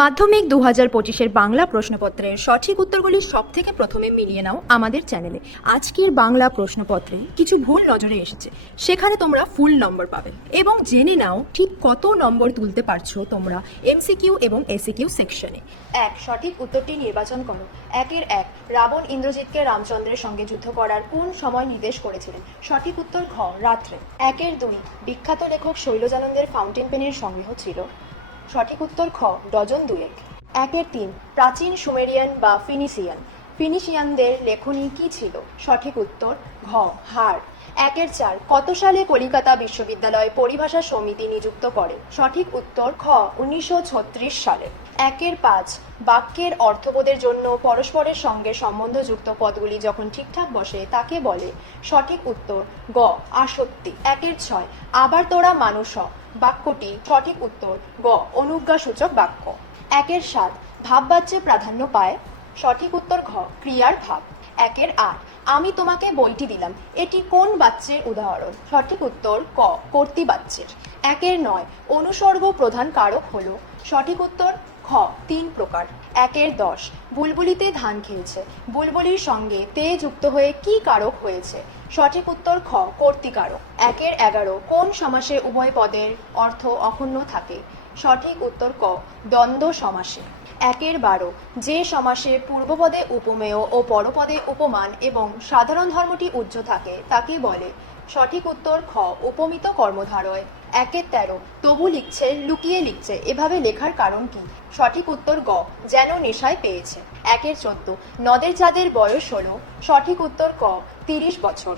মাধ্যমিক 2025-এর বাংলা প্রশ্নপত্রের সঠিক উত্তরগুলি সবথেকে প্রথমে মিলিয়ে নাও আমাদের চ্যানেলে। আজকের বাংলা প্রশ্নপত্রে কিছু ভুল নজরে এসেছে, সেখানে তোমরা ফুল নম্বর পাবে এবং জেনে নাও ঠিক কত নম্বর তুলতে পারছো তোমরা এমসিকিউ এবং এসিকিউ সেকশনে। সঠিক উত্তরটি নির্বাচন করো। 1 রাবণ ইন্দ্রজিৎকে রামচন্দ্রের সঙ্গে যুদ্ধ করার কোন সময় নির্দেশ করেছিলেন? সঠিক উত্তর ঘ, রাত্রে। 2 বিখ্যাত লেখক শৈলজানন্দের ফাউন্টেন পেনের সংগ্রহ ছিল। সঠিক উত্তর খ, ডজন 2। 3 প্রাচীন সুমেরিয়ান বা ফিনিশিয়ানদের লেখনী কি ছিল? সঠিক উত্তর ঘ, হাড়। 4 কত সালে কলিকাতা বিশ্ববিদ্যালয় পরিভাষা সমিতি নিযুক্ত করে? সঠিক উত্তর খ, 1936 সালে। 5 বাক্যের অর্থবোধের জন্য পরস্পরের সঙ্গে সম্বন্ধযুক্ত পদগুলি যখন ঠিকঠাক বসে তাকে বলে? সঠিক উত্তর গ, আসক্তি। 6 আবার তোরা মানুষ হ বাক্যটি সঠিক উত্তর গ, অনুজ্ঞাসূচক বাক্য। 7 ভাববাচ্যে প্রাধান্য পায়? সঠিক উত্তর ঘ, ক্রিয়ার ভাব। 8 আমি তোমাকে বইটি দিলাম, এটি কোন বাচ্যের উদাহরণ? সঠিক উত্তর ক, কর্তৃবাচ্যের। 9 অনুসর্গ প্রধান কারক হলো? সঠিক উত্তর খ, 3 প্রকার। 10 বুলবুলিতে ধান খেয়েছে, বুলবুলির সঙ্গে তে যুক্ত হয়ে কি কারক হয়েছে? সঠিক উত্তর খ, কর্তৃকারক। 11 কোন সমাসে উভয় পদের অর্থ অক্ষুণ্ণ থাকে? সঠিক উত্তর ক, দ্বন্দ্ব সমাসে। 12 যে সমাসে পূর্বপদে উপমেয় ও পরপদে উপমান এবং সাধারণ ধর্মটি উজ্জ থাকে তাকে বলে? সঠিক উত্তর খ, উপমিত কর্মধারয়। 13 তবু লিখছে লুকিয়ে লিখছে, এভাবে লেখার কারণ কি? সঠিক উত্তর গ, যেন নেশায় পেয়েছে। 14 নদের চাঁদের বয়স হলো? সঠিক উত্তর ক, 30 বছর।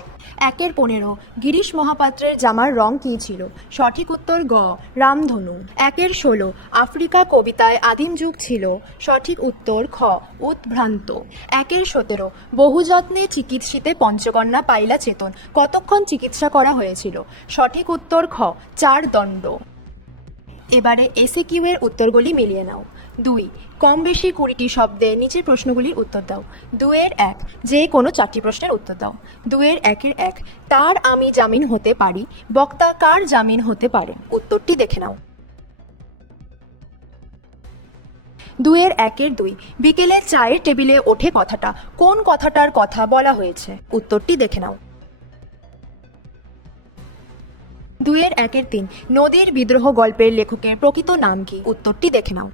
15 গিরিশ মহাপাত্রের জামার রং কি ছিল? সঠিক উত্তর গ, রামধনু। 16 আফ্রিকা কবিতায় আদিম যুগ ছিল? সঠিক উত্তর খ, উদ্ভ্রান্ত। 17 বহু যত্নে চিকিৎসিতে পঞ্চকন্যা পাইলা চেতন, কতক্ষণ চিকিৎসা করা হয়েছিল? সঠিক উত্তর খ, 4 দণ্ড। এবারে এসিকিউ এর উত্তরগুলি মিলিয়ে নাও। 2 কম বেশি 20টি শব্দে নিচের প্রশ্নগুলির উত্তর দাও। 2 যে কোনো 4টি প্রশ্নের উত্তর দাও। 2 তার আমি জামিন হতে পারি, বক্তা কার জামিন হতে পারে? উত্তরটি দেখে নাও। 2 বিকেলে চায়ের টেবিলে ওঠে কথাটা, কোন কথাটার কথা বলা হয়েছে? উত্তরটি দেখে নাও। 2 নদীর বিদ্রোহ গল্পের লেখকের প্রকৃত নাম কি? উত্তরটি দেখে নাও।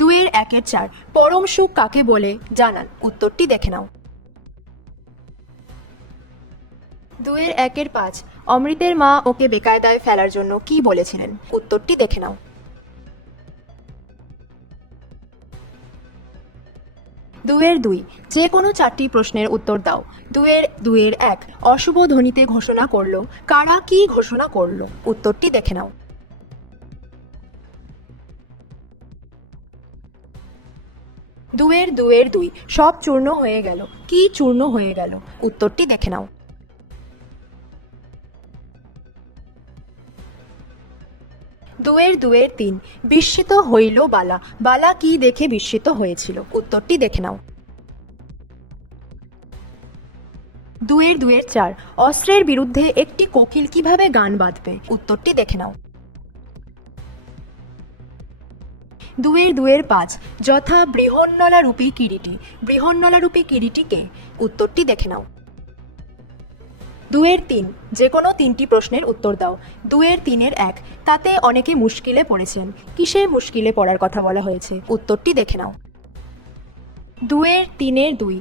2 পরম সুখ কাকে বলে জানান? উত্তরটি দেখে নাও। 2 অমৃতের মা ওকে বেকায়দায় ফেলার জন্য কি বলেছিলেন? উত্তরটি দেখে নাও। 2 যে কোনো 4টি প্রশ্নের উত্তর দাও। 2 অশুভ ধ্বনিতে ঘোষণা করলো, কারা কি ঘোষণা করলো? উত্তরটি দেখে নাও। 2 সব চূর্ণ হয়ে গেল, কি চূর্ণ হয়ে গেল? উত্তরটি দেখে নাও। 2 বিস্মিত হইল বালা, বালা কি দেখে বিস্মিত হয়েছিল? উত্তরটি দেখে নাও। 2 অস্ত্রের বিরুদ্ধে একটি কোকিল কিভাবে গান বাঁধবে? উত্তরটি দেখে নাও। 2 যথা বৃহন্নলারূপী কিরীটী, বৃহন্নলারূপী কিরীটী কে? উত্তরটি দেখে নাও। 2 যে কোনো 3টি প্রশ্নের উত্তর দাও। 2 তাতে অনেকে মুশকিলে পড়েছেন, কিসে মুশকিলে পড়ার কথা বলা হয়েছে? উত্তরটি দেখে নাও। 2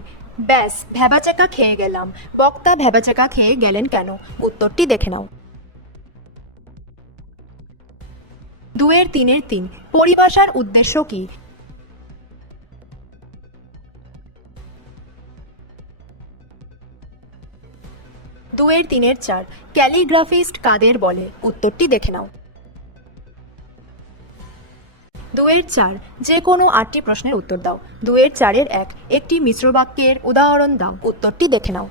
ব্যাস ভ্যাবাচাকা খেয়ে গেলাম, বক্তা ভ্যাবাচাকা খেয়ে গেলেন কেন? উত্তরটি দেখে নাও। 2 পরিভাষার উদ্দেশ্য কি? 2 ক্যালিগ্রাফিস্ট কাদের বলে? উত্তরটি দেখে নাও। 2 যে কোনো 8টি প্রশ্নের উত্তর দাও। 2 একটি মিশ্র বাক্যের উদাহরণ দাও। উত্তরটি দেখে নাও।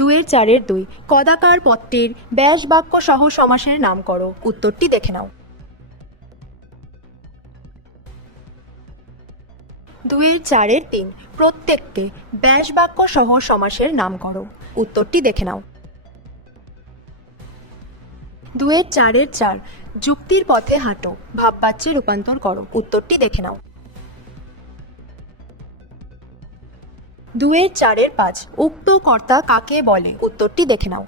2 কদাকার পদটির ব্যাস বাক্য সহ সমাসের নাম করো। উত্তরটি দেখে নাও। 2 প্রত্যেককে ব্যাস বাক্য সহ সমাসের নাম করো। উত্তরটি দেখে নাও। 2-এর 4-এর 4, যুক্তির পথে হাঁটো, ভাববাচ্যে রূপান্তর করো। উত্তরটি দেখে নাও। 2-এর 4-এর 5, উক্ত কর্তা কাকে বলে? উত্তরটি দেখে নাও।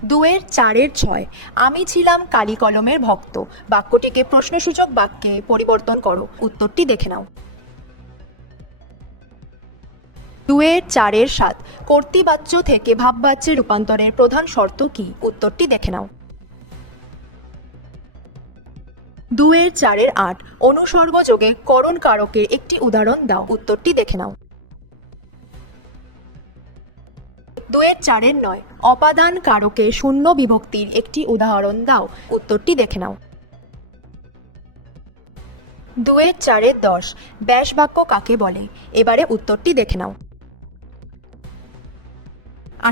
2-এর 4-এর 6, আমি ছিলাম কালি কলমের ভক্ত, বাক্যটিকে প্রশ্নসূচক বাক্যে পরিবর্তন করো। উত্তরটি দেখে নাও। 2-এর 4-এর 7, কর্তৃবাচ্য থেকে ভাববাচ্যে রূপান্তরের প্রধান শর্ত কি? উত্তরটি দেখে নাও। 2-এর 4-এর 8, অনুসর্গ যোগে করণ কারকের একটি উদাহরণ দাও। উত্তরটি দেখে নাও। 2-এর 4-এর 9, অপাদান কারকে শূন্য বিভক্তির একটি উদাহরণ দাও। উত্তরটি দেখে নাও। 2-এর 4-এর 10, ব্যাস বাক্য কাকে বলে? এবারে উত্তরটি দেখে নাও।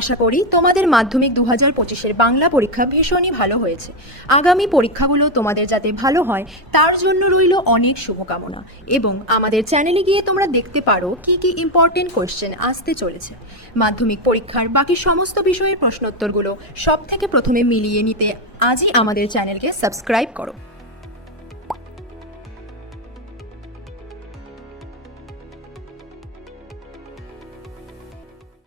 আশা করি তোমাদের মাধ্যমিক 2025-এর বাংলা পরীক্ষা ভীষণই ভালো হয়েছে। আগামী পরীক্ষাগুলো তোমাদের যাতে ভালো হয় তার জন্য রইল অনেক শুভকামনা। এবং আমাদের চ্যানেলে গিয়ে তোমরা দেখতে পারো কি কি ইম্পর্টেন্ট কোয়েশ্চেন আসতে চলেছে। মাধ্যমিক পরীক্ষার বাকি সমস্ত বিষয়ের প্রশ্নোত্তরগুলো সব থেকে প্রথমে মিলিয়ে নিতে আজই আমাদের চ্যানেলকে সাবস্ক্রাইব করো।